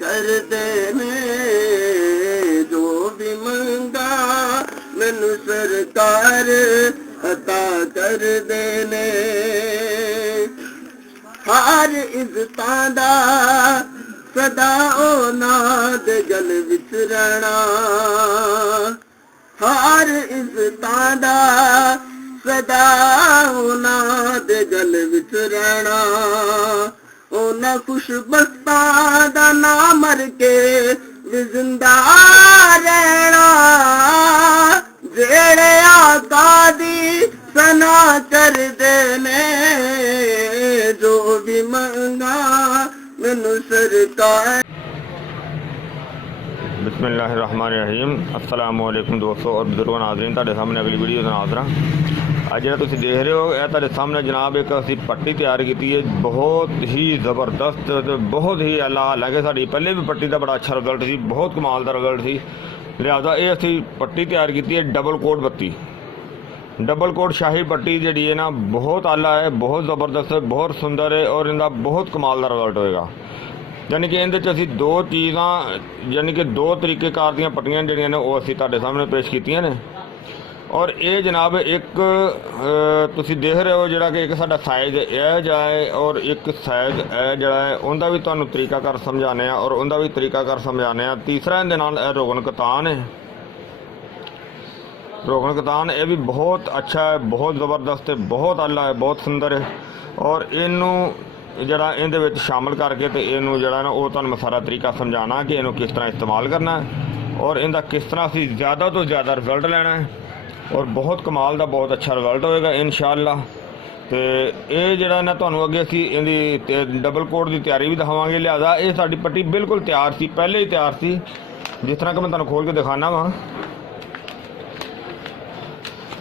कर देने जो भी मंगा मैनू सरकार अता कर देने हर इज्जतां दा सदा ओना दे गल विच रहना हर इज्जतां दा सदा ओना दे गल विच रहना ओना खुशबख्तां दा ना मर के भी जिंदा रहना जेड़े आका दी सना कर देने जो भी मंगा मैनू सरकार। बिस्मिल्लाहिर्रहमानिर्रहीम। अस्सलाम वालेकुम दोस्तों और बुजुर्गों नाज़रीन, तुहाडे सामने अगली वीडियो दा नाज़रा अज जो तुसीं देख रहे हो यह तुहाडे सामने जनाब एक असीं पट्टी तैयार की है, बहुत ही ज़बरदस्त बहुत ही अला। हालांकि साडी पहले भी पट्टी का बड़ा अच्छा रिजल्ट सी, बहुत कमाल का रिजल्ट सी, लिहाजा ये असीं पट्टी तैयार की है डबल कोट बत्ती, डबल कोट शाही पट्टी जी है ना, बहुत आला है, बहुत ज़बरदस्त है, बहुत सुंदर है और इनका बहुत कमाल का रिजल्ट होएगा। यानी कि इहदे च असीं दो चीज़ां यानी कि दो तरीकेकार दीयां पट्टियां जिहड़ियां ने वो असीं तुहाडे सामने पेश कीतियां ने। और ये जनाब एक तुसीं देख रहे हो जिहड़ा कि एक साडा साइज़ यह जिहा है और एक साइज़ यह जिहड़ा है उनका भी तुहानूं तरीकाकार समझाने और उनका भी तरीकाकार समझाने। तीसरा इहदे नाल रोगन कतान है, रोगन कतान यह भी बहुत अच्छा है, बहुत ज़बरदस्त है, बहुत आला है, बहुत सुंदर है। और इनू जरा इहदे विच शामिल करके तो इनू जरा ना वो तुहानूं मैं सारा तरीका समझाना कि इनू किस तरह इस्तेमाल करना है और इनका किस तरह असीं ज़्यादा तो ज़्यादा रिजल्ट लेना है और बहुत कमाल का बहुत अच्छा रिजल्ट होएगा इंशाअल्लाह। तो ये जरा ना तुहानूं अगे असीं इहदी डबल कोट की तैयारी भी दिखावांगे। लिहाजा ये साडी पट्टी बिल्कुल तैयार सी, पहले ही तैयार सी, जिस तरह कि मैं तुहानूं खोल के दिखाना वा।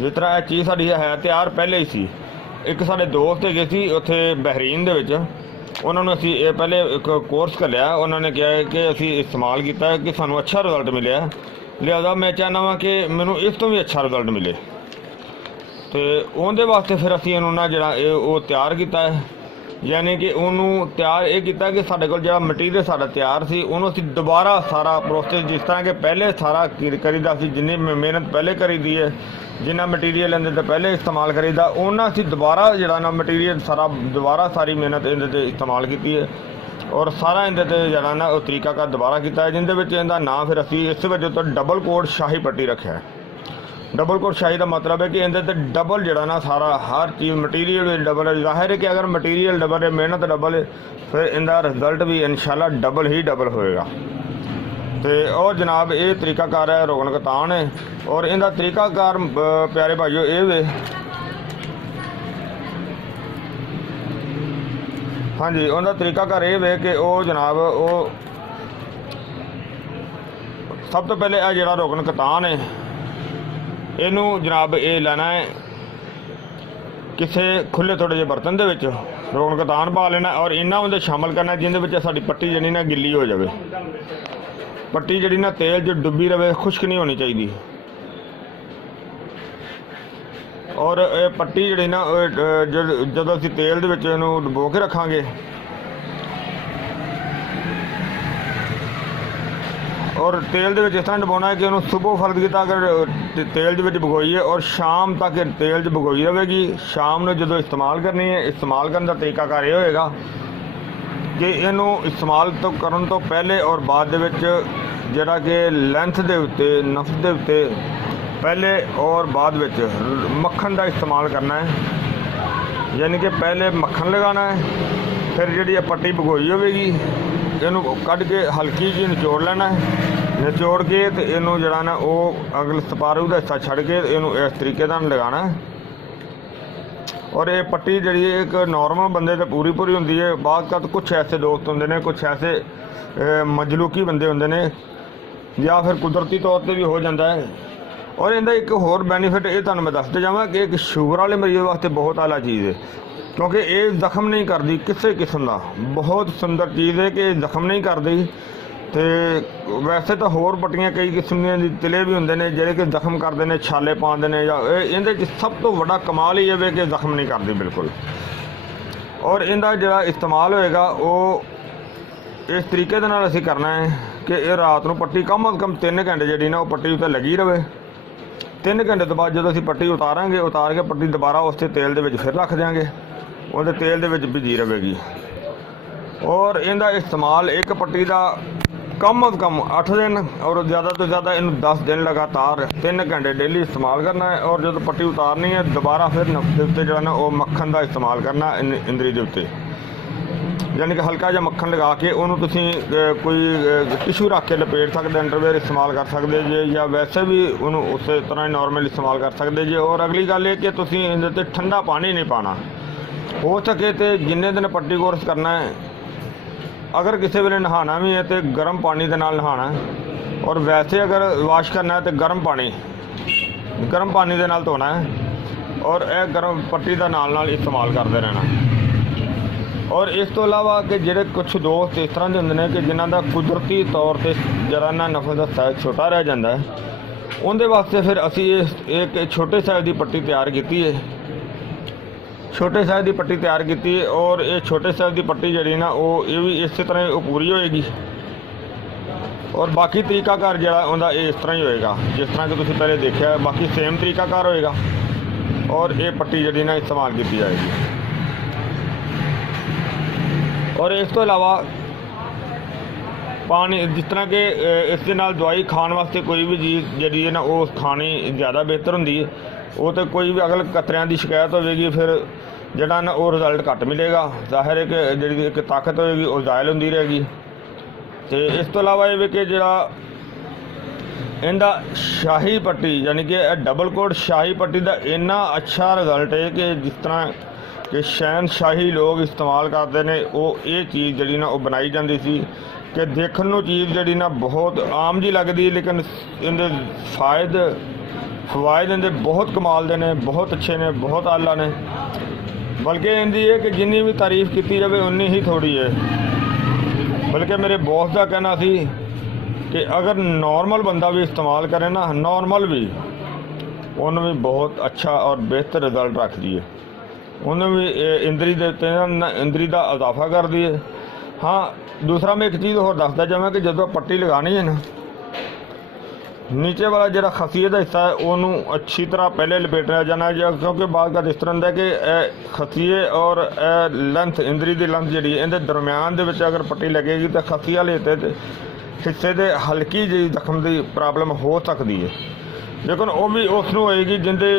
जिस तरह यह चीज़ साडी है तैयार पहले ही सी। एक साडे दोस्त है सी उत्थे बहरीन दे विच, उन्होंने असीं ये पहले एक कोर्स कर लिया, उन्होंने कहा है कि असीं इस्तेमाल किया है कि सानूं अच्छा रिजल्ट मिले। लिहाजा मैं चाहना वा कि मैनूं इस तो भी अच्छा रिजल्ट मिले, तो उहदे वास्ते फिर असीं इहनूं ना जिहड़ा वो तैयार किया है। यानी कि उन्होंने तैयार ये किया कि साडे कोल जिहड़ा मटीरियल साडा तैयार सी उहनूं असीं दोबारा सारा प्रोसेस जिस तरह के पहले सारा करीदा सी, जिन्नी मेहनत पहले करी दी है, जिन्ना मटीरियल इहदे ते पहले इस्तेमाल करीदा उन्ना असीं दोबारा जिहड़ा ना मटीरियल सारा दोबारा सारी मेहनत इहदे ते इस्तेमाल की है और सारा इहदे ते जिहड़ा ना तरीकाकार दोबारा किया है, जिहदे विच इहदा नाम फिर असीं इस वजह तो डबल कोट शाही पट्टी रखा है। डबल कोट शाही का मतलब है कि इहदे ते डबल जिहड़ा ना सारा हर चीज़ मटीरियल डबल है। जाहिर है कि अगर मटीरियल डबल है, मेहनत डबल है, फिर इनका रिजल्ट भी इंशाल्लाह डबल ही डबल होएगा। तो और जनाब ये तरीकाकार है रोगन कतान है और इनका तरीकाकार प्यारे भाइयों ये वे, हाँ जी, उनका तरीकाकार ये वे कि वो जनाब वो सब तो पहले यह जिहड़ा रोगन कतान है इनू जनाब ये लेना है किसी खुले थोड़े जे बर्तन दे विच रोगन कतान पा लेना और इन्ना उहदे शामिल करना जिहदे विच साडी पट्टी जिहड़ी ना गिल्ली हो जाए, पट्टी जिहड़ी ना तेल च डुब्बी रहे, खुश्क नहीं होनी चाहिए। और पट्टी जिहड़ी ना जदों असीं तेल दे विच इहनूं डुबो के रखांगे और तेल दे विच इस तरह डुबाना है कि उन्होंने सुबह फर्द किया अगर तेल दे विच भगोई है और शाम तक तेल च भगोई रहेगी। शाम में जो इस्तेमाल करनी है, इस्तेमाल करने का तरीकाकार ये होएगा कि इनू इस्तेमाल तो करन तो पहले और बाद दे विच जिहड़ा कि लेंथ दे उत्ते नफ्स दे उत्ते पहले और बाद विच मक्खन का इस्तेमाल करना है। यानी कि पहले मक्खन लगाना है, फिर जिहड़ी पट्टी भगोई होगी इनू कढ़ के हल्की जी निचोड़ लेना है, निचोड़ के तो इनू जरा ना वो अगले सपारू का हिस्सा छड़ के इनू इस तरीके नाल लगाना है। और ये पट्टी जी एक नॉर्मल बंदे तो पूरी पूरी होंगी है, बाद का तो कुछ ऐसे दोस्त होंगे ने, कुछ ऐसे मजलूकी बंदे होंगे ने या फिर कुदरती तौर पर भी हो जाता है। और इनका एक होर बैनीफिट ये तुहानूं मैं दसते जावां कि एक शुगर वाले मरीज़ वास्ते बहुत आला चीज़ है, क्योंकि ये जख्म नहीं करती किसी किस्म का, बहुत सुंदर चीज़ है कि जख्म नहीं करती। तो वैसे तो होर पट्टियां कई किस्म के तिले भी होंगे ने जिहड़े कि जख्म करते हैं, छाले पाते हैं, या इहदे सब तो बड़ा कमाल ही है कि जख्म नहीं करती बिल्कुल। और इनका जिहड़ा इस्तेमाल होएगा वो इस तरीके दे नाल असीं करना है कि ये रात नूं पट्टी कम अज़ कम 3 घंटे जिहड़ी ना वो पट्टी उत्ते लगी रहे। 3 घंटे तो बाद जो असीं पट्टी उतारांगे, उतार के पट्टी दोबारा उस तेल दे विच फिर रख देंगे, उहदे तेल दे विच भिजी रहेगी। और इहदा इस्तेमाल एक पट्टी का कम अज़ कम 8 दिन और ज़्यादा तो ज़्यादा इनू 10 दिन लगातार 3 घंटे डेली इस्तेमाल करना है। और जो पट्टी उतारनी है दोबारा फिर नफ्स उत्ते जो है ना वो मक्खन का इस्तेमाल करना इंदरी के उत्ते, यानी कि हल्का जिहा मक्खन लगा के उन्होंने तुसीं कोई टिशू रख के लपेट सकते, अंडरवेयर इस्तेमाल कर सकते जे, या वैसे भी उन्होंने उस तरह नॉर्मल इस्तेमाल कर सकते जे। और अगली गल ये कि तुसीं इहदे ते ठंडा पानी नहीं पाना, हो सके तो जिन्ने दिन पट्टी कोर्स करना है अगर किसी वेले नहाना भी है तो गर्म पानी के नाल नहाना है, और वैसे अगर वाश करना है तो गर्म पानी के नाल धोना है, और यह गर्म पट्टी का नाल इस्तेमाल करते रहना। और इस तो इलावा कि जेडे कुछ दोस्त इस तरह के होंगे कि जिन्हों का कुदरती तौर पर जरा ना नफस का साइज छोटा रह जाता है, उनके वास्ते फिर असी एक छोटे साइज की पट्टी तैयार की है, छोटे साइज की पट्टी तैयार की है। और ये छोटे साइज की पट्टी जी ना वो ये भी इस तरह वो पूरी होएगी, और बाकी तरीकाकार जरा उनका इस तरह ही होएगा जिस तरह कि तुसीं पहले देखा, बाकी सेम तरीकाकार होएगा। और ये पट्टी जी ना इस्तेमाल की जाएगी। और इस तो अलावा पानी जिस तरह के इस दे नाल दवाई खाने वास्ते कोई भी चीज़ जी है ना वो खानी ज़्यादा बेहतर होंदी है। वो तो कोई भी अगर कतरियां की शिकायत होगी फिर जड़ा ना वो रिजल्ट घट मिलेगा, जाहिर है कि जी एक ताकत होगी वो जायल होंदी रहेगी। तो इस तो अलावा ये कि जरा इनका शाही पट्टी यानी कि डबल कोट शाही पट्टी का इन्ना अच्छा रिजल्ट है कि जिस तरह कि शहनशाही लोग इस्तेमाल करते हैं वो ये चीज़ जी ना वो बनाई जाती सी कि देखने नूं चीज़ जी ना बहुत आम जी लगती, लेकिन इनके फवायद इनके बहुत कमाल के ने, बहुत अच्छे ने, बहुत आला ने। बल्कि इनकी ये कि जिन्नी भी तारीफ़ की जाए उन्नी ही थोड़ी है। बल्कि मेरे बॉस का कहना सी कि अगर नॉर्मल बंदा भी इस्तेमाल करे ना, नॉर्मल भी, उन्हें भी बहुत अच्छा और बेहतर रिजल्ट रख दिए, उन्हें भी इंदरी का इजाफा कर दिए। हाँ, दूसरा मैं एक चीज़ और दसदा जावां कि जो पट्टी लगानी है ना, नीचे वाला जो खसीए का हिस्सा है उन्होंने अच्छी तरह पहले लपेटा जाना है, क्योंकि बाद का इस तरह होंगे कि खसीए और लेंथ इंदरी की लेंथ जी इनके दरम्यान के अगर पट्टी लगेगी तो खसी वाले हिस्से से हल्की जी जख्म की प्रॉब्लम हो सकती है, लेकिन वो भी उसनों होएगी जिंदे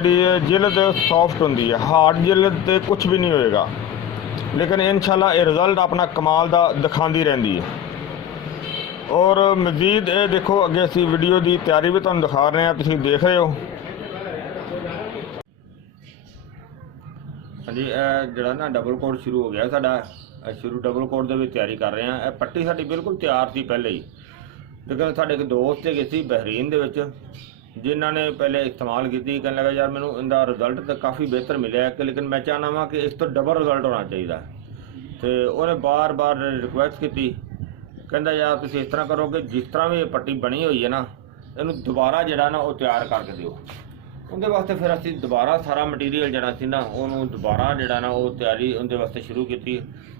जी जिलद सॉफ्ट होंगी है, हार्ड जिलद तो कुछ भी नहीं होएगा, लेकिन इंशाल्लाह ये रिजल्ट अपना कमाल का दिखाती रहती है। और मजीद ये देखो अगे असी वीडियो की तैयारी भी तुहानूं दिखा रहे हैं, तुसीं देख रहे हो। हाँ जी, जड़ा ना डबल कोट शुरू हो गया साडा, शुरू डबल कोट की तैयारी कर रहे हैं। पट्टी साडी बिल्कुल तैयार थी पहले ही, लेकिन साडे एक दोस्त गए सी बहरीन दे विच, जिन्हों ने पहले इस्तेमाल की, कहने लगा यार मैनूं इनका रिजल्ट तो काफ़ी बेहतर मिले कि लेकिन मैं चाहना वा कि इस तो डबल रिजल्ट होना चाहिए। तो उन्हें बार बार रिक्वेस्ट की, कहता यार तुम इस तरह करो कि जिस तरह भी ये पट्टी बनी हुई है ना, इनू दोबारा जरा ना वो तैयार करके दिओ। उनके वास्ते फिर असी दोबारा सारा मटीरियल जरा सी ना उन्होंने दोबारा जरा ना वो तैयारी उनके वास्ते शुरू की,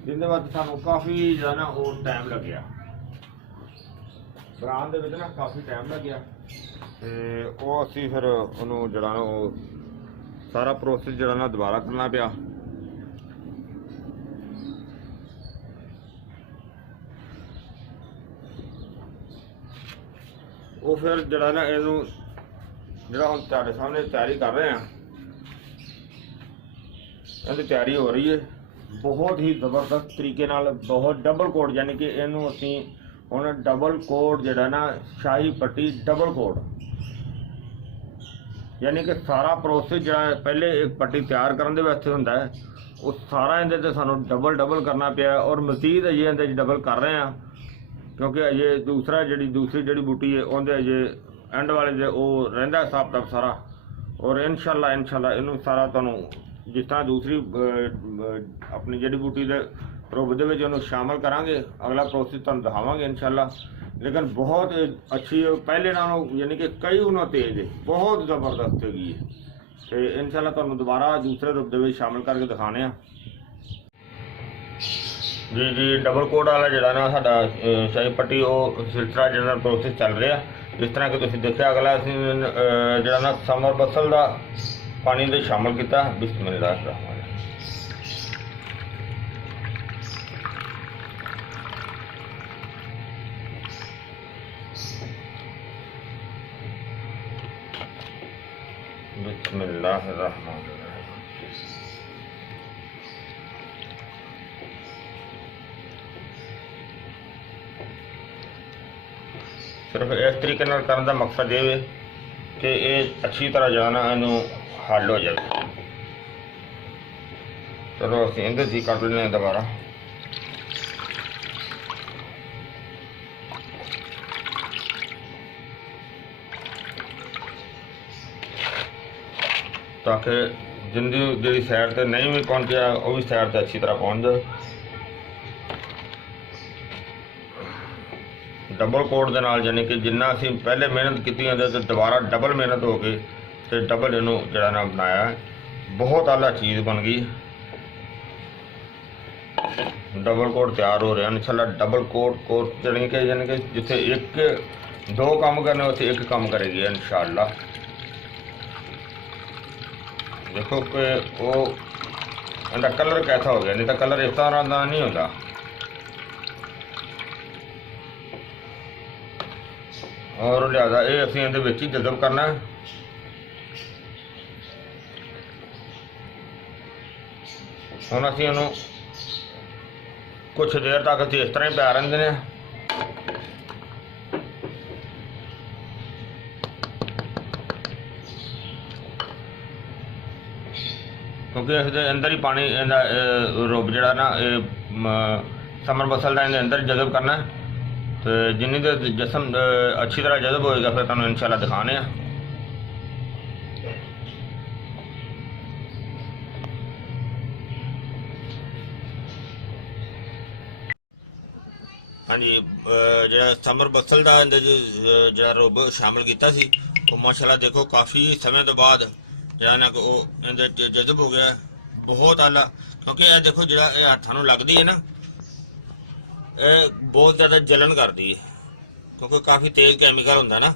जिंदे वास्ते सानू काफ़ी जरा ना वो टाइम लग गया, बनाने दे विच ना काफ़ी टाइम लग गया। तो वो असी फिर उन्होंने जरा ना वो सारा प्रोसेस जरा ना दोबारा करना पिया। वो फिर जरा ना इनू जरा हम तेरे सामने तैयारी कर रहे हैं, इनकी तैयारी हो रही है बहुत ही ज़बरदस्त तरीके नाल, बहुत डबल कोट यानी कि इनू असी हुण डबल कोट जरा ना शाही पट्टी डबल कोट यानी कि सारा प्रोसेस जरा पहले एक पट्टी तैयार करने के वास्ते होंदा है वो सारा इहदे ते सानू डबल करना पिया। और मजीद अजे इहदे डबल कर रहे हैं क्योंकि अजे दूसरी जड़ी बूटी है उहदे अजे एंड वाले जे वो रहिंदा हिसाब किताब सारा। और इंशाल्लाह इनू सारा तुहानू जिस तरह दूसरी अपनी जड़ी बूटी के रूप दे विच इहनू शामिल करांगे, अगला प्रोसेस तुहानू दिखावांगे इंशाल्लाह। लेकिन बहुत अच्छी पहले नालों यानी कि कई गुना तेज है, बहुत ज़बरदस्त हैगी है। तो इंशाल्लाह तुहानू दोबारा दूसरे रूप दे विच शामिल करके दिखाने। जी जी डबल कोट वाला ਜਿਹੜਾ ਨਾ ਸਾਡਾ ਸ਼ਾਹੀ ਪੱਟੀ ਉਹ ਸਿਲਸਿਲਾ ਜਿਹੜਾ ਪ੍ਰੋਸੈਸ ਚੱਲ ਰਿਹਾ। ਜਿਸ ਤਰ੍ਹਾਂ ਕਿ ਤੁਸੀਂ ਦੇਖਿਆ ਅਗਲਾ ਅਸੀਂ ਜਿਹੜਾ ਨਾ ਸਮਰ ਬਸਲ ਦਾ ਪਾਣੀ ਦੇ ਸ਼ਾਮਲ ਕੀਤਾ। ਬਿਸਮਿਲ੍ਲਾਹਿਰ ਰਹਿਮਾਨ बिस्मिल्लाहिर रहमानिर रहीम। सिर्फ इस तरीके नाल करने का मकसद ये है कि ये अच्छी तरह जो ना इनू हल हो जाए। चलो असीं इहदे च कर लेने दोबारा। ताकि जिंदी जी साइड से नहीं भी पहुंचा वो भी साइड से अच्छी तरह पहुंच जाए। डबल कोट के नाल यानी कि जिन्ना असी पहले मेहनत की तो दोबारा डबल मेहनत हो गई तो डबल इनू जरा ना बनाया बहुत आला चीज़ बन गई। डबल कोट तैयार हो रहा है इंशाल्लाह। डबल कोट यानी कि जिथे एक दो काम करने उसे एक काम करेगी इंशाल्लाह। देखो कि वो इनका कलर कैसा हो गया, नहीं तो कलर इस तरह का नहीं होता। और लिहाजा ये असीं इहदे विच ही जज़ब करना है। हुण असीं इहनूं कुछ देर तक असीं इस तरह ही पिया रहिंदे ने। क्योंकि इसके अंदर ही पानी रुब जड़ा ना समर बसल का अंदर जज़ब करना है। तो जिन्नी देर जिसम अच्छी तरह जज़ब होएगा फिर तुहानूं इंशाल्लाह दिखाने हैं। हाँ जी जो समर बसल का जो रुब शामिल किया सी वो माशाल्लाह देखो काफ़ी समय तो बाद जरा ना जज़ब हो गया बहुत आला। क्योंकि यह देखो जो हथों लगती है ना ये बहुत ज़्यादा जलन करती है क्योंकि काफ़ी तेज़ कैमिकल होंगे ना।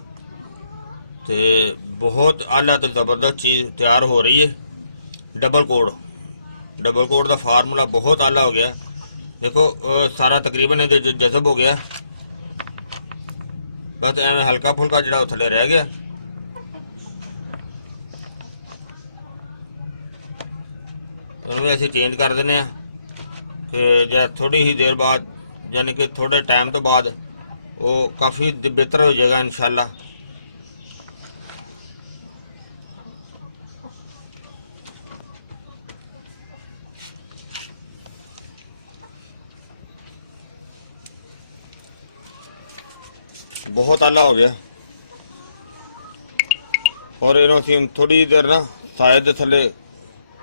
तो बहुत आला तो ज़बरदस्त चीज़ तैयार हो रही है। डबल कोट का फार्मूला बहुत आला हो गया। देखो सारा तकरीबन ये जज़ब हो गया। बस एवं हल्का फुल्का जो थले रह गया। उन्हें असीं चेंज कर देने कि जो थोड़ी ही देर बाद यानी कि थोड़े टाइम तो बाद वो काफ़ी बेहतर हो जाएगा इंशाल्लाह। बहुत आला हो गया। और इन्हों असीं थोड़ी देर ना साए दे थले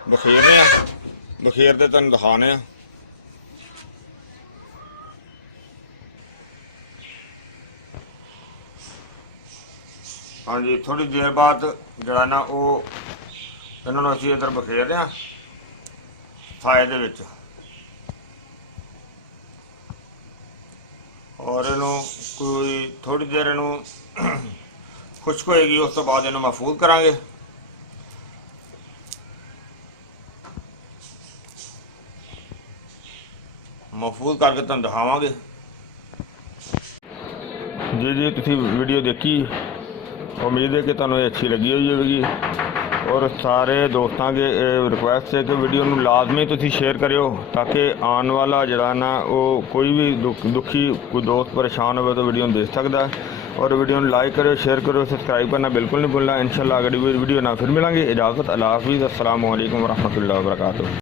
बखेरने बखेर के तुहानूं दिखाने। हाँ जी थोड़ी देर बाद जरा ना वो इन्होंने असीं इधर बखेर रहे हैं साए दे विच। और इनू कोई थोड़ी देर इनू खुश्क होएगी उस तो बाद इन्हूं महफूज करांगे। महफूज करके तुम दिखावांगे। जी जी तुसी वीडियो देखी उम्मीद है कि तुहानूं अच्छी लगी हुई होगी। और सारे दोस्तों के रिक्वेस्ट है कि वीडियो नूं लाजमी तुसी शेयर करियो ताकि आने वाला जड़ा ना वो कोई भी दुखी कोई दोस्त परेशान हो तो वीडियो देख सकता है। और वीडियो नूं लाइक करो शेयर करो सब्सक्राइब करना बिल्कुल नहीं भूलना। इंशाल्लाह अगली वीडियो ना फिर मिलेंगे। इजाज़त अल्लाह हाफिज़। अस्सलामु अलैकुम वरहमतुल्लाहि वबरकातुहू।